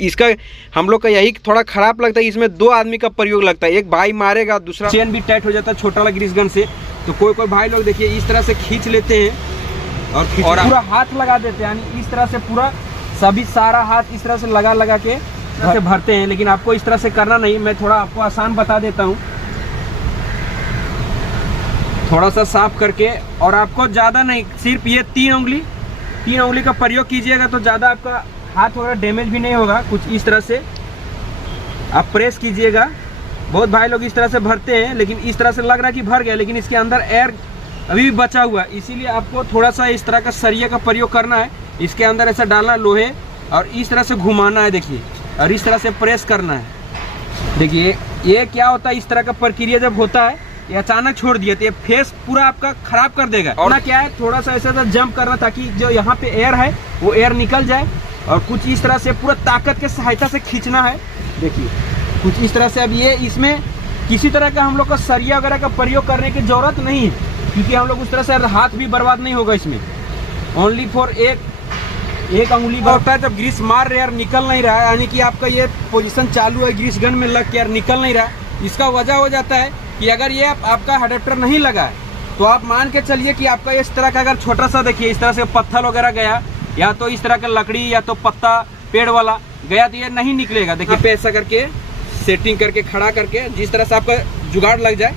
इसका हम लोग का यही थोड़ा खराब लगता है, इसमें 2 आदमी का प्रयोग लगता है, एक भाई मारेगा दूसरा। चेन भी टाइट हो जाता है छोटा वाला ग्रीस गन से। तो कोई भाई लोग देखिए इस तरह से खींच लेते हैं और पूरा हाथ लगा देते हैं, यानी इस तरह से पूरा सभी सारा हाथ इस तरह से लगा के से भरते हैं। लेकिन आपको इस तरह से करना नहीं, मैं थोड़ा आपको आसान बता देता हूँ। थोड़ा सा साफ करके, और आपको ज़्यादा नहीं, सिर्फ ये 3 उंगली का प्रयोग कीजिएगा तो ज़्यादा आपका हाथ वगैरह डैमेज भी नहीं होगा। कुछ इस तरह से आप प्रेस कीजिएगा। बहुत भाई लोग इस तरह से भरते हैं, लेकिन इस तरह से लग रहा है कि भर गया, लेकिन इसके अंदर एयर अभी भी बचा हुआ है। इसीलिए आपको थोड़ा सा इस तरह का सरिया का प्रयोग करना है। इसके अंदर ऐसा डालना लोहे और इस तरह से घुमाना है, देखिए, और इस तरह से प्रेस करना है। देखिए ये क्या होता है, इस तरह का प्रक्रिया जब होता है, ये अचानक छोड़ दिया तो ये फेस पूरा आपका खराब कर देगा। और ना क्या है, थोड़ा सा ऐसा जंप करना ताकि जो यहाँ पे एयर है वो एयर निकल जाए, और कुछ इस तरह से पूरा ताकत के सहायता से खींचना है। देखिए कुछ इस तरह से। अब ये इसमें किसी तरह का हम लोग का सरिया वगैरह का प्रयोग करने की जरूरत नहीं है, क्योंकि हम लोग उस तरह से हाथ भी बर्बाद नहीं होगा इसमें। ओनली फॉर एक उंगली का होता है जब ग्रीस मार रहे यार निकल नहीं रहा है, यानी कि आपका ये पोजीशन चालू है, ग्रीस गन में लग के यार निकल नहीं रहा। इसका वजह हो जाता है कि अगर ये आपका अडेप्टर नहीं लगा है तो आप मान के चलिए कि आपका इस तरह का अगर छोटा सा, देखिए इस तरह से पत्थर वगैरह गया, या तो इस तरह का लकड़ी या तो पत्ता पेड़ वाला गया, तो ये नहीं निकलेगा। देखिए पे ऐसा करके सेटिंग करके खड़ा करके, जिस तरह से आपका जुगाड़ लग जाए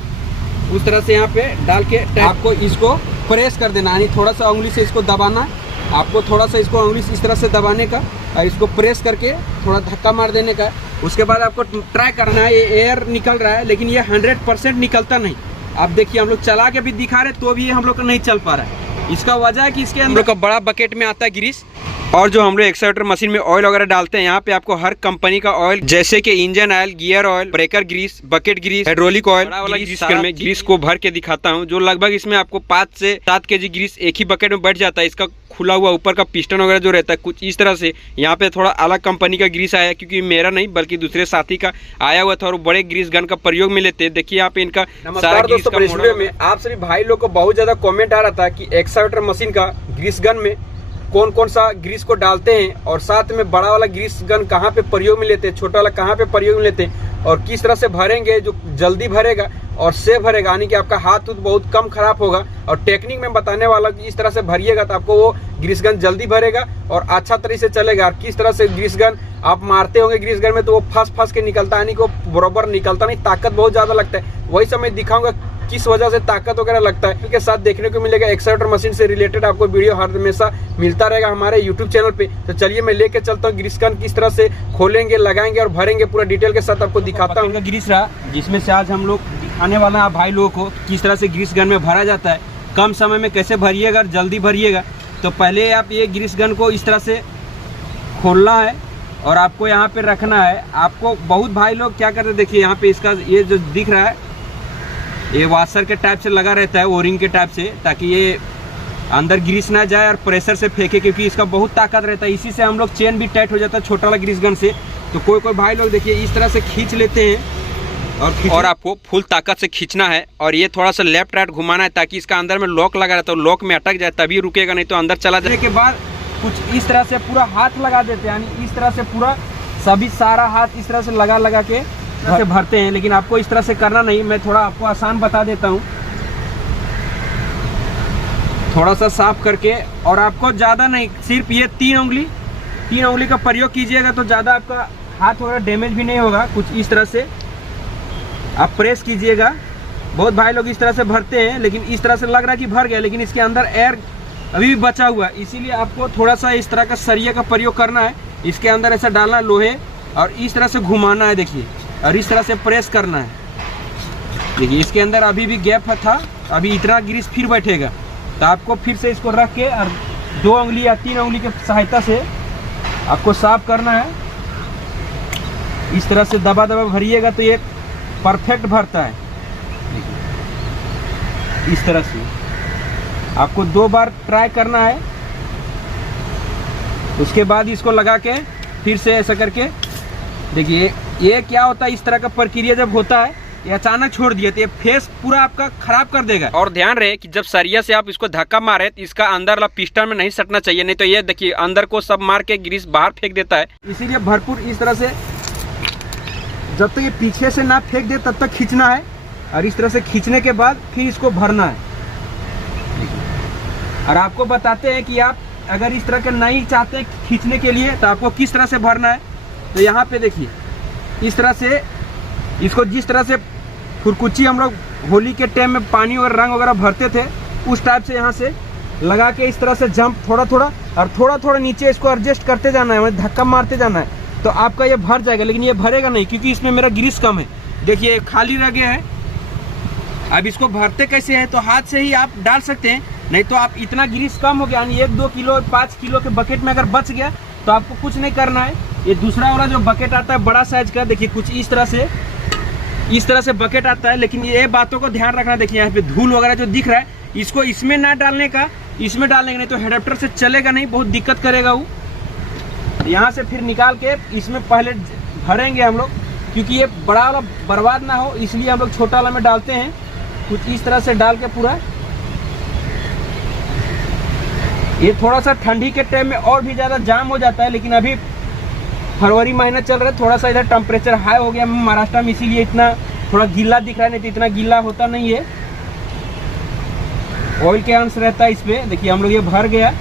उस तरह से यहाँ पे डाल के आपको इसको प्रेस कर देना, यानी थोड़ा सा उंगली से इसको दबाना। आपको थोड़ा सा इसको उंगली से इस तरह से दबाने का और इसको प्रेस करके थोड़ा धक्का मार देने का। उसके बाद आपको ट्राई करना है। ये एयर निकल रहा है, लेकिन ये 100% निकलता नहीं। आप देखिए हम लोग चला के भी दिखा रहे तो भी हम लोग का नहीं चल पा रहा है। इसका वजह है कि इसके हम लोग का बड़ा बकेट में आता है ग्रीस, और जो हम लोग एक्सकेवेटर मशीन में ऑयल वगैरह डालते हैं, यहाँ पे आपको हर कंपनी का ऑयल, जैसे कि engine oil, gear oil, breaker grease, bucket grease, hydraulic oil वाला ग्रीस को भर के दिखाता हूँ, जो लगभग इसमें आपको 5 से 7 केजी ग्रीस एक ही बकेट में बैठ जाता है। इसका खुला हुआ ऊपर का पिस्टन वगैरह जो रहता है कुछ इस तरह से। यहाँ पे थोड़ा अलग कंपनी का ग्रीस आया, क्योंकि मेरा नहीं बल्कि दूसरे साथी का आया हुआ था, और बड़े ग्रीस गन का प्रयोग में लेते हैं। देखिए यहाँ पे इनका सारा ग्रीस का वीडियो में आप सभी भाई लोग को बहुत ज्यादा कमेंट आ रहा था कि एक्सकेवेटर मशीन का ग्रीस गन में कौन कौन सा ग्रीस को डालते हैं, और साथ में बड़ा वाला ग्रीस गन कहाँ पे प्रयोग में लेते हैं, छोटा वाला कहाँ पे प्रयोग में लेते हैं, और किस तरह से भरेंगे जो जल्दी भरेगा और से भरेगा, यानी कि आपका हाथ बहुत कम खराब होगा। और टेक्निक में बताने वाला कि इस तरह से भरिएगा तो आपको वो ग्रीस गन जल्दी भरेगा और अच्छा तरीके से चलेगा। और किस तरह से ग्रीस गन आप मारते होंगे ग्रीस गन में तो वो फंस के निकलता है, यानी कि वो बराबर निकलता नहीं, ताकत बहुत ज्यादा लगता है। वही समय दिखाऊंगा किस वजह से ताकत वगैरह लगता है, के साथ देखने को मिलेगा। एक्सकेवेटर मशीन से रिलेटेड आपको वीडियो हर हमेशा मिलता रहेगा हमारे YouTube चैनल पे। तो चलिए मैं लेके चलता हूँ ग्रीस गन किस तरह से खोलेंगे, लगाएंगे और भरेंगे, पूरा डिटेल के साथ आपको दिखाता हूँ। ग्रीस रहा जिसमें से आज हम लोग दिखाने वाला है भाई लोगों को किस तरह से ग्रीस गन में भरा जाता है, कम समय में कैसे भरिएगा और जल्दी भरिएगा। तो पहले आप ये ग्रीस गन को इस तरह से खोलना है और आपको यहाँ पे रखना है। आपको बहुत भाई लोग क्या करते हैं, देखिए यहाँ पे इसका ये जो दिख रहा है ये वाशर के टाइप से लगा रहता है, ओरिंग के टाइप से, ताकि ये अंदर ग्रीस ना जाए और प्रेशर से फेंके, क्योंकि इसका बहुत ताकत रहता है। इसी से हम लोग चेन भी टाइट हो जाता है छोटा वाला ग्रीस गन से। तो कोई भाई लोग देखिए इस तरह से खींच लेते हैं और आपको फुल ताकत से खींचना है, और ये थोड़ा सा लेफ्ट राइट घुमाना है ताकि इसका अंदर में लॉक लगा रहता है, लॉक में अटक जाए तभी रुकेगा, नहीं तो अंदर चला जाने के बाद कुछ इस तरह से पूरा हाथ लगा देते हैं, यानी इस तरह से पूरा सभी सारा हाथ इस तरह से लगा के से भरते हैं। लेकिन आपको इस तरह से करना नहीं, मैं थोड़ा आपको आसान बता देता हूँ। थोड़ा सा साफ करके, और आपको ज़्यादा नहीं, सिर्फ ये 3 उंगली का प्रयोग कीजिएगा तो ज़्यादा आपका हाथ वगैरह डैमेज भी नहीं होगा। कुछ इस तरह से आप प्रेस कीजिएगा। बहुत भाई लोग इस तरह से भरते हैं, लेकिन इस तरह से लग रहा है कि भर गया, लेकिन इसके अंदर एयर अभी भी बचा हुआ है। इसीलिए आपको थोड़ा सा इस तरह का सरिया का प्रयोग करना है। इसके अंदर ऐसा डालना लोहे और इस तरह से घुमाना है, देखिए, और इस तरह से प्रेस करना है। देखिए इसके अंदर अभी भी गैप था, अभी इतना ग्रीस फिर बैठेगा। तो आपको फिर से इसको रख के और 2 उंगली या 3 उंगली की सहायता से आपको साफ करना है। इस तरह से दबा भरिएगा तो ये परफेक्ट भरता है। इस तरह से आपको 2 बार ट्राई करना है। उसके बाद इसको लगा के फिर से ऐसा करके, देखिए ये क्या होता है, इस तरह का प्रक्रिया जब होता है ये अचानक छोड़ दिए तो ये फेस पूरा आपका खराब कर देगा। और ध्यान रहे कि जब सरिया से आप इसको धक्का मारे तो इसका अंदर वाला पिस्टन में नहीं सटना चाहिए, नहीं तो ये देखिए अंदर को सब मार के ग्रीस बाहर फेंक देता है। इसीलिए भरपूर इस तरह से जब तक ये पीछे से ना फेंक दे तब तक खींचना है, और इस तरह से खींचने के बाद फिर इसको भरना है। और आपको बताते हैं कि आप अगर इस तरह के नहीं चाहते हैं खींचने के लिए तो आपको किस तरह से भरना है। तो यहाँ पे देखिए इस तरह से इसको, जिस तरह से फुरकुची हम लोग होली के टाइम में पानी और रंग वगैरह भरते थे उस टाइप से यहाँ से लगा के इस तरह से जंप थोड़ा थोड़ा और थोड़ा थोड़ा नीचे इसको एडजस्ट करते जाना है, धक्का मारते जाना है, तो आपका ये भर जाएगा। लेकिन ये भरेगा नहीं क्योंकि इसमें मेरा ग्रीस कम है। देखिए खाली रह गया है। अब इसको भरते कैसे है, तो हाथ से ही आप डाल सकते हैं, नहीं तो आप इतना ग्रीस कम हो गया यानी 1-2 किलो 5 किलो के बकेट में अगर बच गया तो आपको कुछ नहीं करना है। ये दूसरा वाला जो बकेट आता है बड़ा साइज का, देखिए कुछ इस तरह से बकेट आता है। लेकिन ये बातों को ध्यान रखना, देखिए यहाँ पे धूल वगैरह जो दिख रहा है इसको इसमें ना डालने का, इसमें डालने का नहीं तो एडाप्टर से चलेगा नहीं, बहुत दिक्कत करेगा वो। यहाँ से फिर निकाल के इसमें पहले भरेंगे हम लोग, क्योंकि ये बड़ा वाला बर्बाद ना हो इसलिए हम लोग छोटा वाला में डालते हैं। कुछ इस तरह से डाल के पूरा, ये थोड़ा सा ठंडी के टाइम में और भी ज़्यादा जाम हो जाता है, लेकिन अभी फरवरी महीना चल रहा है, थोड़ा सा इधर टेम्परेचर हाई हो गया महाराष्ट्र में, इसीलिए इतना थोड़ा गीला दिख रहा है, नहीं तो इतना गीला होता नहीं है। ऑयल के अंश रहता है इसमें। देखिए हम लोग ये भर गया,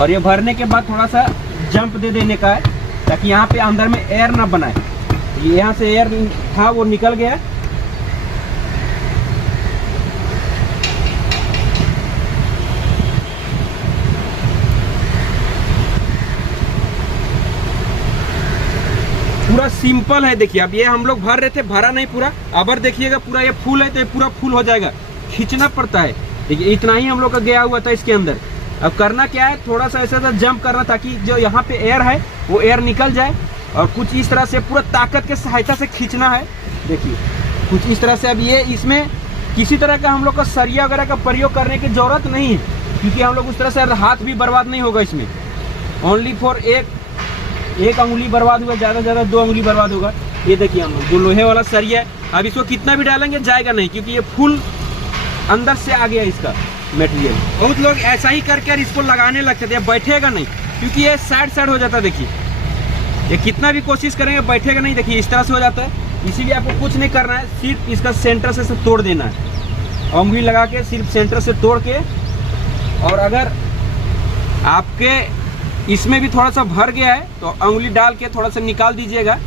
और ये भरने के बाद थोड़ा सा जंप दे देने का है ताकि यहाँ पे अंदर में एयर ना बनाए। ये यहाँ से एयर था वो निकल गया। पूरा सिंपल है। देखिए अब ये हम लोग भर रहे थे, भरा नहीं पूरा, अबर देखिएगा पूरा ये फुल है तो ये पूरा फुल हो जाएगा, खींचना पड़ता है। देखिए इतना ही हम लोग का गया हुआ था इसके अंदर। अब करना क्या है, थोड़ा सा ऐसा जंप करना ताकि जो यहाँ पे एयर है वो एयर निकल जाए, और कुछ इस तरह से पूरा ताकत के सहायता से खींचना है। देखिए कुछ इस तरह से। अब ये इसमें किसी तरह का हम लोग का सरिया वगैरह का प्रयोग करने की जरूरत नहीं है, क्योंकि हम लोग उस तरह से हाथ भी बर्बाद नहीं होगा इसमें। ओनली फॉर एक अंगुली बर्बाद होगा, ज़्यादा से ज़्यादा 2 अंगुली बर्बाद होगा। ये देखिए हम लोग जो लोहे वाला सरिया है, अब इसको कितना भी डालेंगे जाएगा नहीं, क्योंकि ये फुल अंदर से आ गया इसका मटेरियल। बहुत लोग ऐसा ही करके इसको लगाने लगते थे, बैठेगा नहीं क्योंकि ये साइड हो जाता है। देखिए ये कितना भी कोशिश करेंगे बैठेगा नहीं। देखिए इस तरह से हो जाता है। इसीलिए आपको कुछ नहीं करना है, सिर्फ इसका सेंटर से तोड़ देना है, अंगुली लगा के सिर्फ सेंटर से तोड़ के। और अगर आपके इसमें भी थोड़ा सा भर गया है तो अंगुली डाल के थोड़ा सा निकाल दीजिएगा।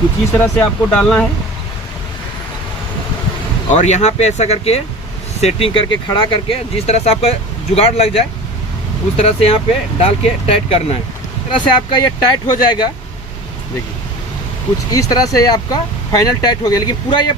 कुछ इस तरह से आपको डालना है, और यहाँ पे ऐसा करके सेटिंग करके खड़ा करके जिस तरह से आपका जुगाड़ लग जाए उस तरह से यहाँ पे डाल के टाइट करना है। इस तरह से आपका ये टाइट हो जाएगा। देखिए कुछ इस तरह से आपका फाइनल टाइट हो गया। लेकिन पूरा ये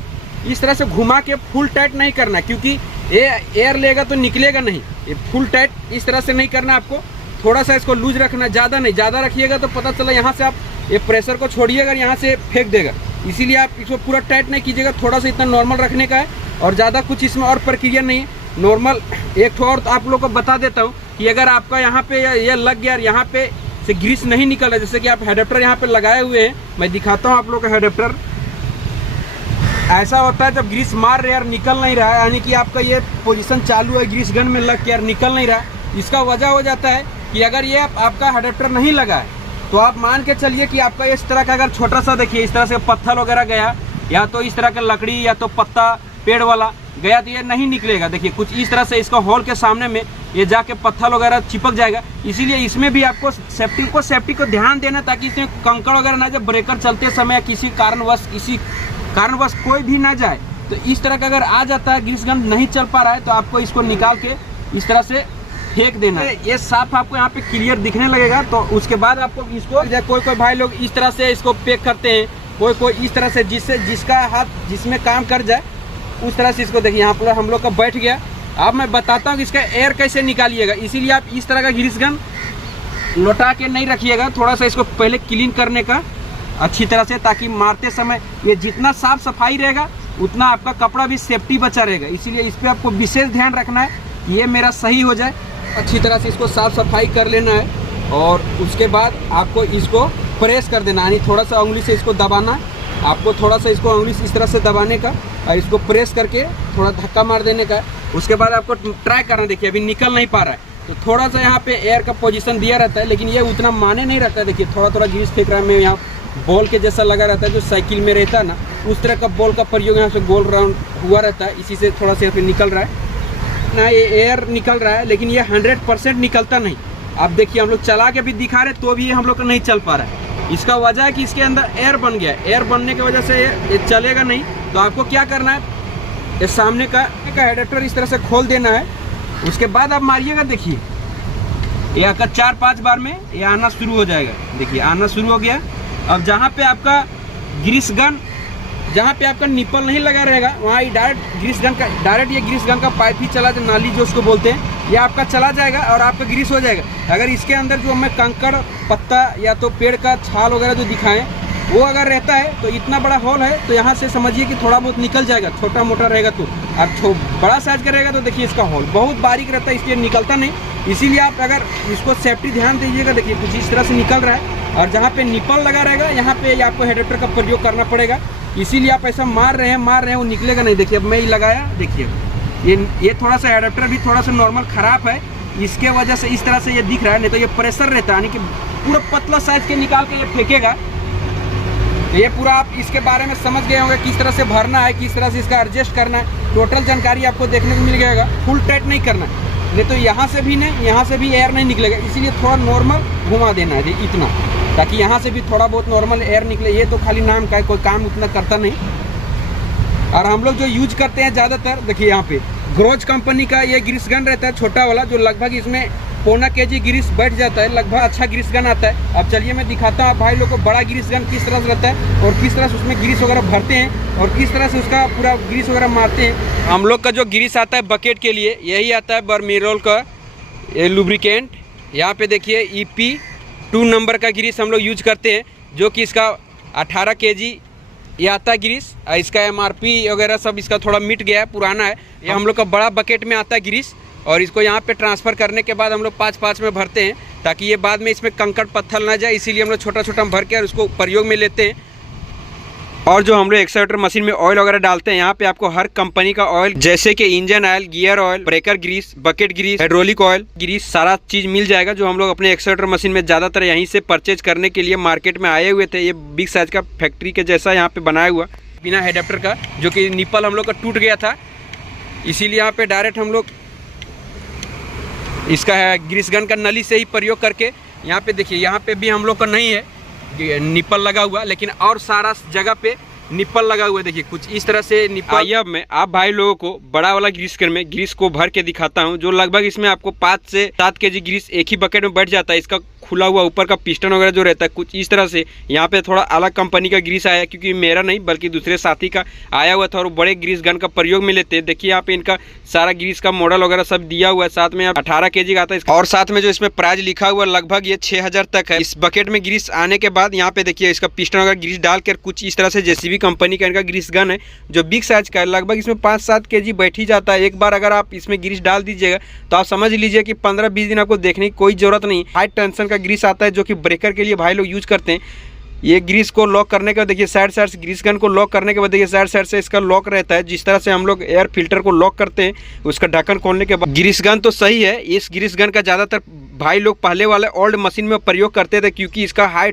इस तरह से घुमा के फुल टाइट नहीं करना, क्योंकि ये एयर लेगा तो निकलेगा नहीं। ये फुल टाइट इस तरह से नहीं करना, आपको थोड़ा सा इसको लूज रखना, ज़्यादा नहीं। ज़्यादा रखिएगा तो पता चला यहाँ से आप ये प्रेशर को छोड़िएगा, यहाँ से फेंक देगा। इसीलिए आप इसको पूरा टाइट नहीं कीजिएगा, थोड़ा सा इतना नॉर्मल रखने का है, और ज़्यादा कुछ इसमें और प्रक्रिया नहीं है। नॉर्मल एक ठो और तो आप लोग को बता देता हूँ कि अगर आपका यहाँ पे ये लग गया और यहाँ पे से ग्रीस नहीं निकल रहा, जैसे कि आप एडाप्टर यहाँ पे लगाए हुए हैं, मैं दिखाता हूँ आप लोग का एडाप्टर। ऐसा होता है जब ग्रीस मार रहे यार निकल नहीं रहा है, यानी कि आपका ये पोजीशन चालू है, ग्रीस गन में लग के यार निकल नहीं रहा। इसका वजह हो जाता है कि अगर ये आपका एडाप्टर नहीं लगा है तो आप मान के चलिए कि आपका इस तरह का अगर छोटा सा, देखिए इस तरह से पत्थर वगैरह गया, या तो इस तरह का लकड़ी या तो पत्ता पेड़ वाला गया तो ये नहीं निकलेगा। देखिए कुछ इस तरह से इसका होल के सामने में ये जाके पत्थर वगैरह चिपक जाएगा। इसीलिए इसमें भी आपको सेफ्टी को ध्यान देना, ताकि इसमें कंकड़ वगैरह ना जाए, ब्रेकर चलते समय किसी कारणवश कोई भी ना जाए। तो इस तरह का अगर आ जाता है, ग्रीस गन नहीं चल पा रहा है, तो आपको इसको निकाल के इस तरह से फेंक देना है। ये साफ आपको यहाँ पे क्लियर दिखने लगेगा। तो उसके बाद आपको इसको, कोई भाई लोग इस तरह से इसको पैक करते हैं, कोई इस तरह से, जिसका हाथ जिसमें काम कर जाए उस तरह से इसको। देखिए यहाँ पर हम लोग का बैठ गया। अब मैं बताता हूँ कि इसका एयर कैसे निकालिएगा। इसीलिए आप इस तरह का ग्रीस गन लौटा के नहीं रखिएगा, थोड़ा सा इसको पहले क्लीन करने का अच्छी तरह से, ताकि मारते समय ये जितना साफ सफाई रहेगा उतना आपका कपड़ा भी सेफ्टी बचा रहेगा। इसीलिए इस पर आपको विशेष ध्यान रखना है कि ये मेरा सही हो जाए। अच्छी तरह से इसको साफ सफाई कर लेना है, और उसके बाद आपको इसको प्रेस कर देना, यानी थोड़ा सा उंगली से इसको दबाना। आपको थोड़ा सा इसको उंगली से इस तरह से दबाने का और इसको प्रेस करके थोड़ा धक्का मार देने का। उसके बाद आपको ट्राई करना। देखिए अभी निकल नहीं पा रहा है, तो थोड़ा सा यहाँ पे एयर का पोजीशन दिया रहता है, लेकिन ये उतना माने नहीं रहता है। देखिए थोड़ा थोड़ा ग्रीस फेंक रहा है, मैं यहाँ बॉल के जैसा लगा रहता है जो साइकिल में रहता है ना, उस तरह का बॉल का प्रयोग यहाँ से गोल राउंड हुआ रहता है। इसी से थोड़ा सा यहाँ पे निकल रहा है ना, ये एयर निकल रहा है, लेकिन ये 100% निकलता नहीं। आप देखिए हम लोग चला के भी दिखा रहे तो भी हम लोग का नहीं चल पा रहा है। इसका वजह है कि इसके अंदर एयर बन गया है। एयर बनने की वजह से ये चलेगा नहीं। तो आपको क्या करना है, ये सामने का एडेप्टर इस तरह से खोल देना है। उसके बाद आप मारिएगा, देखिए ये आपका 4-5 बार में ये आना शुरू हो जाएगा। देखिए आना शुरू हो गया। अब जहाँ पे आपका ग्रीस गन, जहाँ पे आपका निपल नहीं लगा रहेगा वहाँ डायरेक्ट ग्रीस गन का, डायरेक्ट ये ग्रीस गन का पाइप ही चला, जो नाली जो उसको बोलते हैं, ये आपका चला जाएगा और आपका ग्रीस हो जाएगा। अगर इसके अंदर जो हमें कंकड़ पत्ता या तो पेड़ का छाल वगैरह जो दिखाएं वो अगर रहता है तो इतना बड़ा होल है तो यहाँ से समझिए कि थोड़ा बहुत निकल जाएगा। छोटा मोटा रहेगा तो, अब बड़ा साइज का रहेगा तो देखिए इसका होल बहुत बारीक रहता है, इसलिए निकलता नहीं। इसीलिए आप अगर इसको सेफ्टी ध्यान दीजिएगा। देखिए कुछ इस तरह से निकल रहा है और जहाँ पे निपल लगा रहेगा यहाँ पे आपको एडेप्टर का प्रयोग करना पड़ेगा। इसीलिए आप ऐसा मार रहे हैं वो निकलेगा नहीं। देखिए अब मैं ही लगाया, देखिए ये थोड़ा सा एडेप्टर भी थोड़ा सा नॉर्मल ख़राब है, इसके वजह से इस तरह से ये दिख रहा है। नहीं तो ये प्रेशर रहता है, यानी कि पूरा पतला साइज के निकाल के ये फेंकेगा। ये पूरा आप इसके बारे में समझ गए होंगे, किस तरह से भरना है, किस तरह से इसका एडजस्ट करना है। टोटल जानकारी आपको देखने को मिल जाएगा। फुल टाइट नहीं करना है, नहीं तो यहाँ से भी नहीं, यहाँ से भी एयर नहीं निकलेगा। इसीलिए थोड़ा नॉर्मल घुमा देना है इतना, ताकि यहाँ से भी थोड़ा बहुत नॉर्मल एयर निकले। ये तो खाली नाम का है, कोई काम उतना करता नहीं। और हम लोग जो यूज करते हैं ज़्यादातर, देखिए यहाँ पे ग्रोज कंपनी का ये ग्रीस गन रहता है, छोटा वाला, जो लगभग इसमें 1.25 kg ग्रीस बैठ जाता है। लगभग अच्छा ग्रीस गन आता है। अब चलिए मैं दिखाता हूँ आप भाई लोग को बड़ा ग्रीस गन किस तरह से रहता है और किस तरह से उसमें ग्रीस वगैरह भरते हैं और किस तरह से उसका पूरा ग्रीस वगैरह मारते हैं। हम लोग का जो ग्रीस आता है बकेट के लिए, यही आता है बर्मीरोल का ये लुब्रिकेंट। यहाँ पे देखिए EP2 नंबर का ग्रीस हम लोग यूज करते हैं, जो कि इसका 18 kg ये आता है ग्रीस। इसका MRP वगैरह सब इसका थोड़ा मिट गया है, पुराना है। ये हम लोग का बड़ा बकेट में आता है ग्रीस, और इसको यहाँ पे ट्रांसफ़र करने के बाद हम लोग 5-5 में भरते हैं, ताकि ये बाद में इसमें कंकड़ पत्थर ना जाए। इसीलिए हम लोग छोटा छोटा भर के और उसको प्रयोग में लेते हैं। और जो हम लोग एक्सकेवेटर मशीन में ऑयल वगैरह डालते हैं, यहाँ पे आपको हर कंपनी का ऑयल, जैसे कि engine oil, gear oil, breaker grease, bucket grease, hydraulic oil grease, सारा चीज़ मिल जाएगा, जो हम लोग अपने एक्सकेवेटर मशीन में ज़्यादातर यहीं से परचेज करने के लिए मार्केट में आए हुए थे। ये बिग साइज का फैक्ट्री के जैसा यहाँ पे बनाया हुआ, बिना एडेप्टर का, जो कि निपल हम लोग का टूट गया था। इसीलिए यहाँ पे डायरेक्ट हम लोग इसका ग्रीस गन का नली से ही प्रयोग करके, यहाँ पे देखिए यहाँ पे भी हम लोग का नहीं है निपल लगा हुआ, लेकिन और सारा जगह पे निपल लगा हुआ है। देखिए कुछ इस तरह से निपल। आइए अब मैं आप भाई लोगों को बड़ा वाला ग्रीस गन में ग्रीस को भर के दिखाता हूँ, जो लगभग इसमें आपको 5 से 7 kg ग्रीस एक ही बकेट में बैठ जाता है। इसका खुला हुआ ऊपर का पिस्टन वगैरह जो रहता है कुछ इस तरह से। यहाँ पे थोड़ा अलग कंपनी का ग्रीस आया है, क्योंकि मेरा नहीं बल्कि दूसरे साथी का आया हुआ था, और बड़े ग्रीस गन का प्रयोग में लेते हैं। देखिए यहाँ पे इनका सारा ग्रीस का मॉडल वगैरह सब दिया हुआ है। साथ में 18 kg का आता है, और साथ में जो इसमें प्राइस लिखा हुआ लगभग ये 6000 तक है। इस बकेट में ग्रीस आने के बाद यहाँ पे देखिए इसका पिस्टन वगैरह ग्रीस डाल कर कुछ इस तरह से JCB कंपनी का इनका ग्रीस गन है, जो बिग साइज का है। लगभग इसमें 5-7 kg बैठ ही जाता है। एक बार अगर आप इसमें ग्रीस डाल दीजिएगा तो आप समझ लीजिए कि 15-20 दिन आपको देखने की कोई जरूरत नहीं। हाई टेंशन का ग्रीस आता है, जो कि ब्रेकर के लिए भाई लोग यूज करते हैं। ये ग्रीस को लॉक करने के बाद देखिए साइड से ग्रीस गन को लॉक करने के बाद देखिए साइड से इसका लॉक रहता है। जिस तरह से हम लोग एयर फिल्टर को लॉक करते हैं, उसका ढक्कन खोलने के बाद ग्रीस गन तो सही है। इस ग्रीस गन का ज़्यादातर भाई लोग पहले वाले ओल्ड मशीन में प्रयोग करते थे, क्योंकि इसका हाई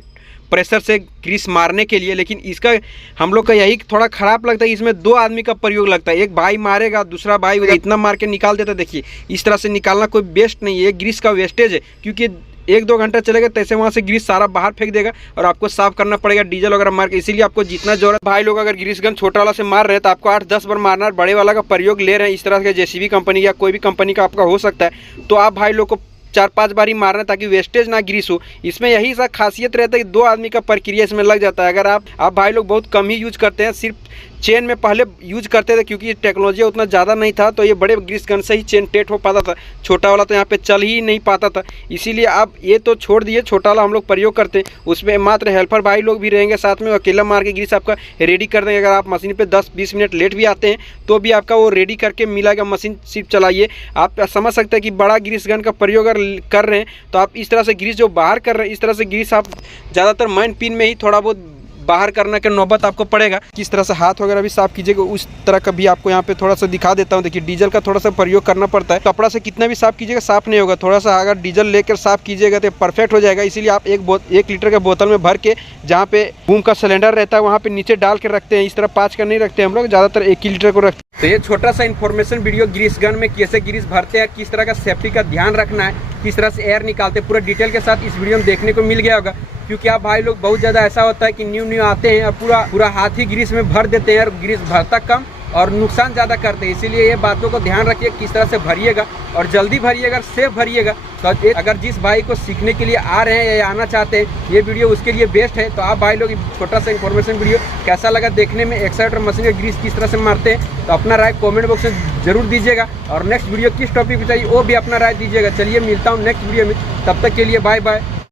प्रेशर से ग्रीस मारने के लिए। लेकिन इसका हम लोग का यही थोड़ा ख़राब लगता है, इसमें 2 आदमी का प्रयोग लगता है। एक भाई मारेगा, दूसरा भाई इतना मार के निकाल देता है। देखिए इस तरह से निकालना कोई बेस्ट नहीं है, ये ग्रीस का वेस्टेज है, क्योंकि 1-2 घंटा चलेगा तैसे वहाँ से ग्रीस सारा बाहर फेंक देगा और आपको साफ करना पड़ेगा डीजल वगैरह मार के। इसीलिए आपको जितना जरूरत, भाई लोग अगर ग्रीस गन छोटा वाला से मार रहे हैं तो आपको 8-10 बार मारना है। बड़े वाला का प्रयोग ले रहे हैं, इस तरह के JCB कंपनी या कोई भी कंपनी का आपका हो सकता है, तो आप भाई लोग को 4-5 बार ही मारना, ताकि वेस्टेज ना ग्रीस हो। इसमें यही सा खासियत रहता है कि 2 आदमी का प्रक्रिया इसमें लग जाता है। अगर आप भाई लोग बहुत कम ही यूज करते हैं, सिर्फ चेन में पहले यूज करते थे, क्योंकि टेक्नोलॉजी उतना ज़्यादा नहीं था, तो ये बड़े ग्रीस गन से ही चेन टेट हो पाता था। छोटा वाला तो यहाँ पे चल ही नहीं पाता था, इसीलिए आप ये तो छोड़ दिए, छोटा वाला हम लोग प्रयोग करते हैं। उसमें मात्र हेल्पर भाई लोग भी रहेंगे साथ में, अकेला मार के ग्रीस आपका रेडी कर देंगे। अगर आप मशीन पे 10-20 मिनट लेट भी आते हैं तो भी आपका वो रेडी करके मिलेगा। मशीन सिर्फ चलाइए। आप समझ सकते हैं कि बड़ा ग्रीस गन का प्रयोग अगर कर रहे हैं तो आप इस तरह से ग्रीस जो बाहर कर रहे हैं, इस तरह से ग्रीस आप ज़्यादातर माइन पिन में ही थोड़ा बहुत बाहर करने के नौबत आपको पड़ेगा। किस तरह से हाथ वगैरह भी साफ कीजिएगा, उस तरह का भी आपको यहाँ पे थोड़ा सा दिखा देता हूँ। देखिए डीजल का थोड़ा सा प्रयोग करना पड़ता है, कपड़ा से कितना भी साफ कीजिएगा साफ नहीं होगा। थोड़ा सा अगर डीजल लेकर साफ कीजिएगा तो परफेक्ट हो जाएगा। इसीलिए आप 1 लीटर के बोतल में भर के, जहाँ पे बूम का सिलेंडर रहता है वहाँ पे नीचे डाल के रखते हैं। इस तरह 5 का नहीं रखते हम लोग, ज़्यादातर 1 ही लीटर को रखते हैं। तो ये छोटा सा इन्फॉर्मेशन वीडियो ग्रीस गन में कैसे ग्रीस भरते हैं, किस तरह का सेफ्टी का ध्यान रखना है, किस तरह से एयर निकालते हैं, पूरा डिटेल के साथ इस वीडियो में देखने को मिल गया होगा। क्योंकि आप भाई लोग बहुत ज़्यादा ऐसा होता है कि न्यू आते हैं और पूरा हाथ ही ग्रीस में भर देते हैं और ग्रीस भरता कम और नुकसान ज़्यादा करते हैं। इसीलिए ये बातों को ध्यान रखिए, किस तरह से भरिएगा और जल्दी भरिएगा, सेफ भरिएगा। तो अगर जिस भाई को सीखने के लिए आ रहे हैं या आना चाहते हैं, ये वीडियो उसके लिए बेस्ट है। तो आप भाई लोग छोटा सा इन्फॉर्मेशन वीडियो कैसा लगा देखने में, एक्साइटर मशीन का ग्रीस किस तरह से मारते हैं, तो अपना राय कमेंट बॉक्स में जरूर दीजिएगा। और नेक्स्ट वीडियो किस टॉपिक पर चाहिए वो भी अपना राय दीजिएगा। चलिए मिलता हूँ नेक्स्ट वीडियो में, तब तक के लिए बाय बाय।